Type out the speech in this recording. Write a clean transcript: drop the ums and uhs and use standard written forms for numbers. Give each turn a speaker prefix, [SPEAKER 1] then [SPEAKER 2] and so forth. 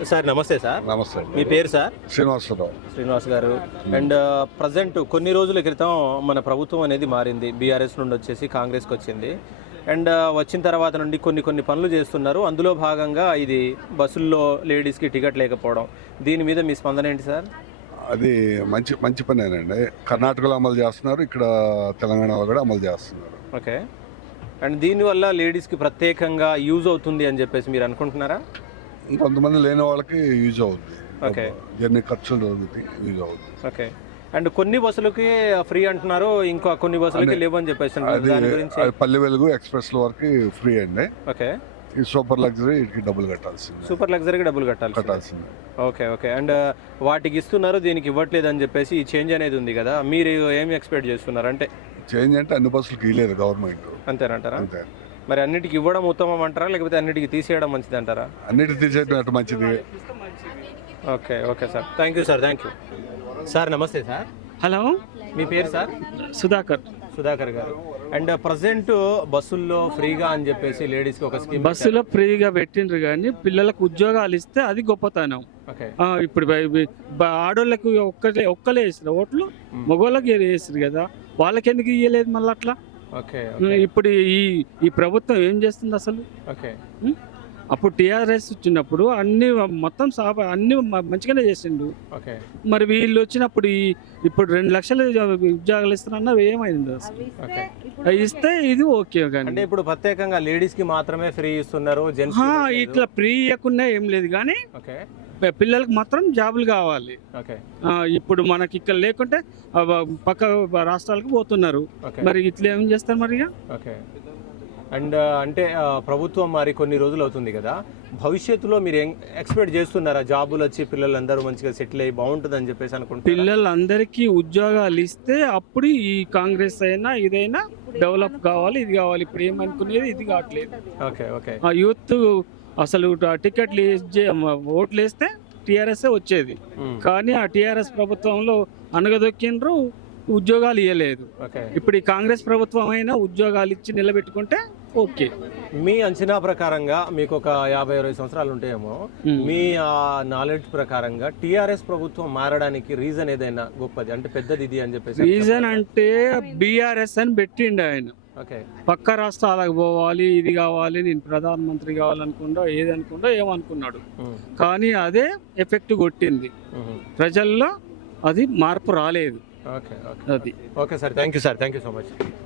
[SPEAKER 1] Sir నమస్తే sir.
[SPEAKER 2] నమస్తే.
[SPEAKER 1] మీ పేరు సార్?
[SPEAKER 2] శ్రీనివాస్
[SPEAKER 1] గారు. అండ్ ప్రజెంట్ కొన్ని రోజుల క్రితం మన ప్రభుత్వం అనేది మారింది, బీఆర్ఎస్ నుండి వచ్చేసి కాంగ్రెస్కి వచ్చింది. అండ్ వచ్చిన తర్వాత నుండి కొన్ని పనులు చేస్తున్నారు. అందులో భాగంగా ఇది బస్సుల్లో లేడీస్కి టికెట్ లేకపోవడం, దీని మీద మీ స్పందన ఏంటి సార్?
[SPEAKER 2] అది మంచి పనేనండి. కర్ణాటకలో అమలు చేస్తున్నారు, ఇక్కడ తెలంగాణలో కూడా అమలు చేస్తున్నారు.
[SPEAKER 1] ఓకే. అండ్ దీనివల్ల లేడీస్కి ప్రత్యేకంగా యూజ్ అవుతుంది అని చెప్పేసి మీరు అనుకుంటున్నారా?
[SPEAKER 2] కొంతమంది లేని వాళ్ళకి యూజ్ అవుతుంది.
[SPEAKER 1] ఓకే.
[SPEAKER 2] జర్నీ ఖర్చులు యూజ్ అవుతుంది.
[SPEAKER 1] ఓకే. అండ్ కొన్ని బస్సులకి ఫ్రీ అంటున్నారు, ఇంకా కొన్ని బస్సులకి లేవని చెప్పేసి దాని గురించి.
[SPEAKER 2] పల్లె వెలుగు ఎక్స్ప్రెస్ వరకు ఫ్రీ అండి.
[SPEAKER 1] ఓకే.
[SPEAKER 2] ఈ సూపర్ లగ్జరీ డబ్బులు కట్టాల్సింది.
[SPEAKER 1] సూపర్ లగ్జరీకి డబ్బులు కట్టాల్సింది. ఓకే. ఓకే. అండ్ వాటికి ఇస్తున్నారు, దీనికి ఇవ్వట్లేదు అని చెప్పేసి ఈ చేంజ్ అనేది ఉంది కదా, మీరు ఏమి ఎక్స్పెక్ట్ చేస్తున్నారు? అంటే
[SPEAKER 2] చేంజ్ అంటే అన్ని బస్సులకి ఇవ్వలేదు గవర్నమెంట్,
[SPEAKER 1] అంతేనంటారా?
[SPEAKER 2] అంతే.
[SPEAKER 1] మరి అన్నిటికి ఇవ్వడం ఉత్తమం అంటారా, లేకపోతే అన్నిటికి తీసేయడం మంచిది అంటారా?
[SPEAKER 2] అన్నిటి తీసేయడం అటు మంచిది.
[SPEAKER 1] Okay. Okay sir, thank you sir. Thank you sir. నమస్తే సార్.
[SPEAKER 3] హలో,
[SPEAKER 1] మీ పేరు సార్? సుధాకర్ గారు. అండ్ ప్రజెంట్ బస్సుల్లో ఫ్రీగా అని చెప్పేసి లేడీస్కి ఒక స్కీమ్
[SPEAKER 3] బస్సులో ఫ్రీగా పెట్టిండ్రు కానీ పిల్లలకు ఉద్యోగాలు ఇస్తే అది గొప్పతనం. ఇప్పుడు ఆడోళ్ళకు ఒక్కలే వేసారు ఓట్లు, మగవాళ్ళకి వేసారు కదా, వాళ్ళకి ఎందుకు ఇయ్యలేదు మళ్ళీ అట్లా? ఇప్పుడు ఈ ప్రభుత్వం ఏం చేస్తుంది అసలు? అప్పుడు టీఆర్ఎస్ వచ్చినప్పుడు అన్ని మొత్తం అన్ని మంచిగానే చేసిండు. మరి వీళ్ళు వచ్చినప్పుడు ఇప్పుడు 2 లక్షల ఉద్యోగాలు ఇస్తున్నా ఏమైంది అసలు? ఇస్తే ఇది ఓకే.
[SPEAKER 1] అంటే ఇప్పుడు ప్రత్యేకంగా లేడీస్ కి మాత్రమే ఫ్రీ ఇస్తున్నారు,
[SPEAKER 3] ఇట్లా ఫ్రీ ఇవ్వకుండా ఏం లేదు కానీ పిల్లలకు మాత్రం జాబులు కావాలి. ఇప్పుడు మనకి ఇక్కడ లేకుంటే పక్క రాష్ట్రాలకు పోతున్నారు, మరి ఇట్లా ఏం చేస్తారు మరి?
[SPEAKER 1] అండ్ అంటే ప్రభుత్వం మరి కొన్ని రోజులు అవుతుంది కదా, భవిష్యత్తులో మీరు ఎక్స్పెక్ట్ చేస్తున్నారా జాబులు వచ్చి పిల్లలందరూ మంచిగా సెటిల్ అయ్యి బాగుంటుంది అని చెప్పేసి అనుకుంటున్నారు?
[SPEAKER 3] పిల్లలందరికీ ఉద్యోగాలు ఇస్తే అప్పుడు ఈ కాంగ్రెస్ అయినా ఇదైనా డెవలప్ కావాలి, ఇది కావాలి. ఇప్పుడు ఏమనుకునేది ఇది కావట్లేదు. యూత్ అసలు టికెట్లు ఓట్లు వేస్తే టీఆర్ఎస్ వచ్చేది, కానీ ఆ టీఆర్ఎస్ ప్రభుత్వంలో అనగదొక్కిండ్రు, ఉద్యోగాలు ఇవ్వలేదు. ఇప్పుడు ఈ కాంగ్రెస్ ప్రభుత్వం అయినా ఉద్యోగాలు ఇచ్చి నిలబెట్టుకుంటే ఓకే.
[SPEAKER 1] మీ అంచనా ప్రకారంగా మీకు ఒక 50-60 సంవత్సరాలు ఉంటాయేమో, మీ నాలెడ్జ్ ప్రకారంగా టీఆర్ఎస్ ప్రభుత్వం మారడానికి రీజన్ ఏదైనా గొప్పది అంటే పెద్దది ఇది అని చెప్పేసి?
[SPEAKER 3] రీజన్ అంటే బీఆర్ఎస్ అని పెట్టిండు ఆయన. పక్క రాష్ట్రాలకు పోవాలి, ఇది కావాలి, నేను ప్రధానమంత్రి కావాలనుకుంటా, ఏదనుకుంటా ఏమనుకున్నాడు, కానీ అదే ఎఫెక్ట్ కొట్టింది ప్రజల్లో, అది మార్పు రాలేదు.
[SPEAKER 1] Okay sir, thank you sir. Thank you so much.